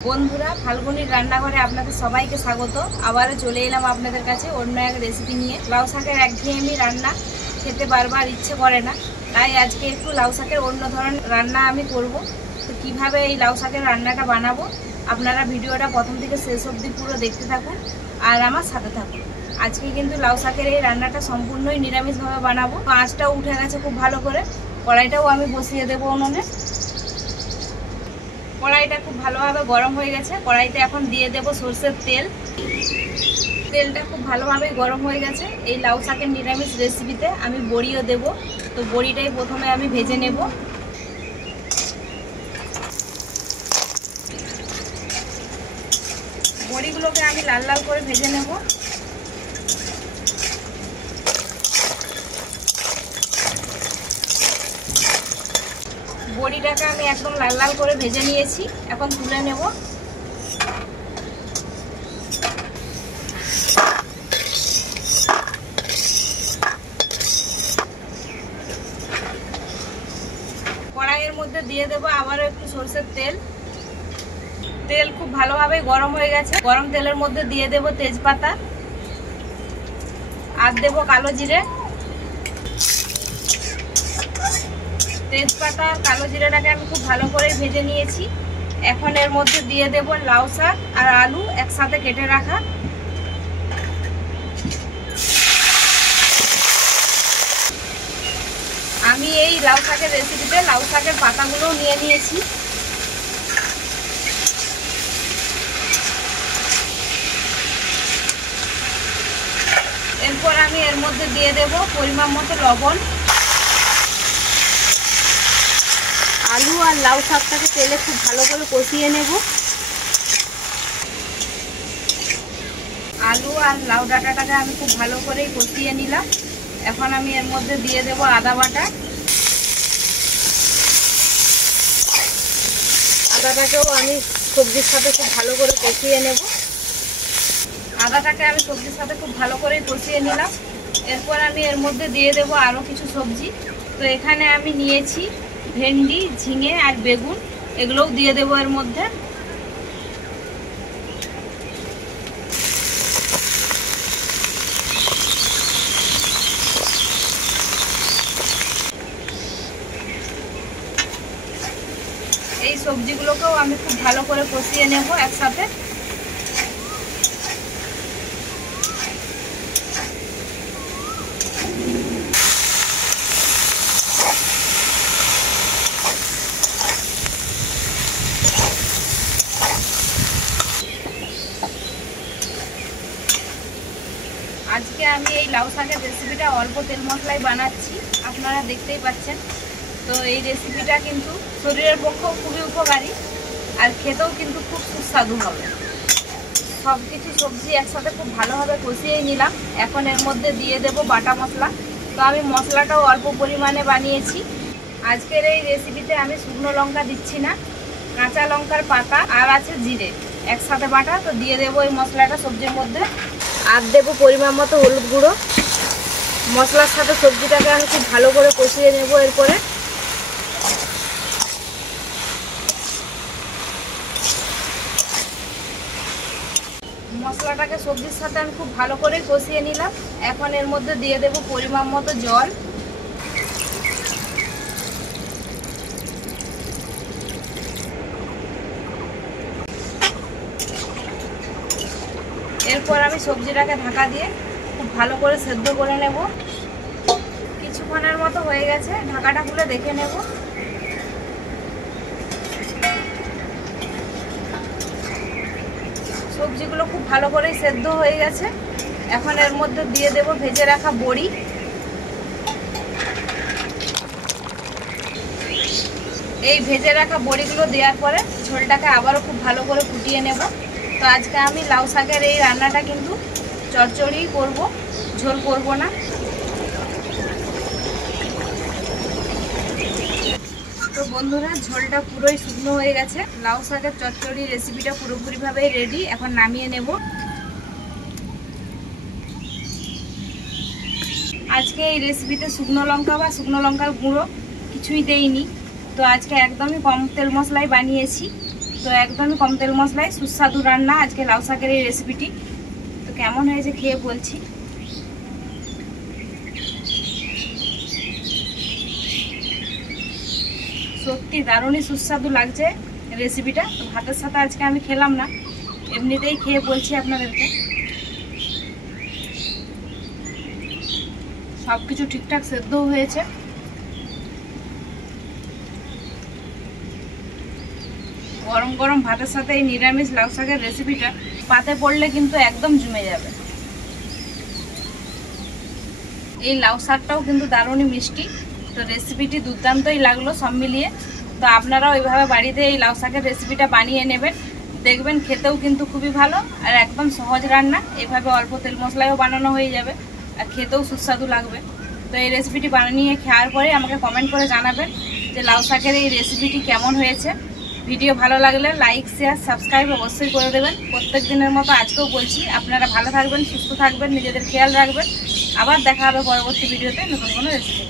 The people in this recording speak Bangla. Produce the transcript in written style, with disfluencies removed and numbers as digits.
বন্ধুরা, ফাল্গুনির রান্নাঘরে আপনাদের সবাইকে স্বাগত। আবারও চলে এলাম আপনাদের কাছে অন্য এক রেসিপি নিয়ে। লাউ শাকের একঘেয়েমি রান্না খেতে বারবার ইচ্ছে করে না, তাই আজকে একটু লাউ শাকের অন্য ধরনের রান্না আমি করব। তো কীভাবে এই লাউ শাকের রান্নাটা বানাবো আপনারা ভিডিওটা প্রথম থেকে শেষ অবধি পুরো দেখতে থাকুন আর আমার সাথে থাকুন। আজকে কিন্তু লাউ শাকের এই রান্নাটা সম্পূর্ণই নিরামিষভাবে বানাবো। আঁচটাও উঠে গেছে খুব ভালো করে। কড়াইটাও আমি বসিয়ে দেবো উনুনে। কড়াইটা খুব ভালোভাবে গরম হয়ে গেছে। কড়াইতে এখন দিয়ে দেব সরষের তেল। তেলটা খুব ভালোভাবে গরম হয়ে গেছে। এই লাউ শাকের নিরামিষ রেসিপিতে আমি বড়িও দেব, তো বড়িটাই প্রথমে আমি ভেজে নেব। বড়িগুলোকে আমি লাল লাল করে ভেজে নেব। বড়িটাকে আমি একদম লাল লাল করে ভেজে নিয়েছি, এখন তুলে নেব। কড়াইয়ের মধ্যে দিয়ে দেব আবারও একটু সরষের তেল। তেল খুব ভালোভাবে গরম হয়ে গেছে। গরম তেলের মধ্যে দিয়ে দেব তেজপাতা আর দেব কালো জিরে। তেজপাতা আর কালো জিরাটাকে আমি খুব ভালো করে ভেজে নিয়েছি। এখন এর মধ্যে দিয়ে দেব লাউ শাক আর আলু একসাথে কেটে রাখা। আমি এই লাউ শাকের রেসিপিতে লাউ শাকের পাতাগুলোও নিয়ে নিয়েছি। এরপর আমি এর মধ্যে দিয়ে দেব পরিমাণ মতো লবণ। আলু আর লাউ শাকটাকে তেলে খুব ভালো করে কষিয়ে নেব। আলু আর লাউ ডাঁটাটাকে আমি খুব ভালো করেই কষিয়ে নিলাম। এখন আমি এর মধ্যে দিয়ে দেব আদা বাটা। আদাটাকেও আমি সবজির সাথে খুব ভালো করে কষিয়ে নেব। আদাটাকে আমি সবজির সাথে খুব ভালো করেই কষিয়ে নিলাম। এরপর আমি এর মধ্যে দিয়ে দেব আরও কিছু সবজি। তো এখানে আমি নিয়েছি ভেন্ডি, ঝিঙে আর বেগুন, এগুলোও দিয়ে দেব এর মধ্যে। এই সবজিগুলোকেও আমি খুব ভালো করে কষিয়ে নেব একসাথে। আজকে আমি এই লাউ শাকের রেসিপিটা অল্প তেল মশলায় বানাচ্ছি, আপনারা দেখতেই পাচ্ছেন। তো এই রেসিপিটা কিন্তু শরীরের পক্ষেও খুবই উপকারী আর খেতেও কিন্তু খুব সুস্বাদু হবে। সব কিছু সবজি একসাথে খুব ভালোভাবে কষিয়ে নিলাম। এখন এর মধ্যে দিয়ে দেব বাটা মশলা। তো আমি মশলাটাও অল্প পরিমাণে বানিয়েছি। আজকের এই রেসিপিতে আমি শুকনো লঙ্কা দিচ্ছি না, কাঁচা লঙ্কার পাতা আর আছে জিরে একসাথে বাটা। তো দিয়ে দেবো এই মশলাটা সবজির মধ্যে। আর দেবো পরিমাণ মতো হলুদ গুঁড়ো। মশলার সাথে সবজিটাকে আমি খুব ভালো করে কষিয়ে নেব। এরপরে মশলাটাকে সবজির সাথে আমি খুব ভালো করে কষিয়ে নিলাম। এখন এর মধ্যে দিয়ে দেব পরিমাণ মতো জল। এরপর আমি সবজিটাকে ঢাকা দিয়ে খুব ভালো করে সেদ্ধ করে নেব। কিছুক্ষণের মতো হয়ে গেছে, ঢাকাটা খুলে দেখে নেব। সবজিগুলো খুব ভালো করেই সেদ্ধ হয়ে গেছে। এখন এর মধ্যে দিয়ে দেব ভেজে রাখা বড়ি। এই ভেজে রাখা বড়িগুলো দেওয়ার পরে ঝোলটাকে আবারও খুব ভালো করে ফুটিয়ে নেব। তো আজকে আমি লাউ শাকের এই রান্নাটা কিন্তু চচ্চড়ি করব, ঝোল করব না। তো বন্ধুরা, ঝোলটা পুরোই শুকনো হয়ে গেছে। লাউ শাকের চচ্চড়ি রেসিপিটা পুরোপুরিভাবে রেডি। এখন নামিয়ে নেব। আজকে এই রেসিপিতে শুকনো লঙ্কা বা শুকনো লঙ্কার গুঁড়ো কিছুই দেইনি। তো আজকে একদমই কম তেল মশলায় বানিয়েছি। তো তো একদমই কম তেল মশলায় সুস্বাদু রান্না আজকে লাউ শাকের এই রেসিপিটি। তো কেমন হয়েছে খেয়ে বলছি। সত্যি দারুণই সুস্বাদু লাগছে রেসিপিটা। তো ভাতের সাথে আজকে আমি খেলাম না, এমনিতেই খেয়ে বলছি আপনাদেরকে। সব কিছু ঠিকঠাক সেদ্ধও হয়েছে। গরম গরম ভাতের সাথে এই নিরামিষ লাউ শাকের রেসিপিটা পাতে পড়লে কিন্তু একদম জমে যাবে। এই লাউ শাকটাও কিন্তু দারুণই মিষ্টি। তো রেসিপিটি দুর্দান্তই লাগলো সব মিলিয়ে। তো আপনারাও এইভাবে বাড়িতে এই লাউ শাকের রেসিপিটা বানিয়ে নেবেন, দেখবেন খেতেও কিন্তু খুবই ভালো আর একদম সহজ রান্না। এইভাবে অল্প তেল মশলায়ও বানানো হয়ে যাবে আর খেতেও সুস্বাদু লাগবে। তো এই রেসিপিটি বানিয়ে খাওয়ার পরে আমাকে কমেন্ট করে জানাবেন যে লাউ শাকের এই রেসিপিটি কেমন হয়েছে। ভিডিও ভালো লাগলে লাইক, শেয়ার, সাবস্ক্রাইব অবশ্যই করে দেবেন। প্রত্যেক দিনের মতো আজকেও বলছি, আপনারা ভালো থাকবেন, সুস্থ থাকবেন, নিজেদের খেয়াল রাখবেন। আবার দেখা হবে পরবর্তী ভিডিওতে নতুন কোনো রেসিপি।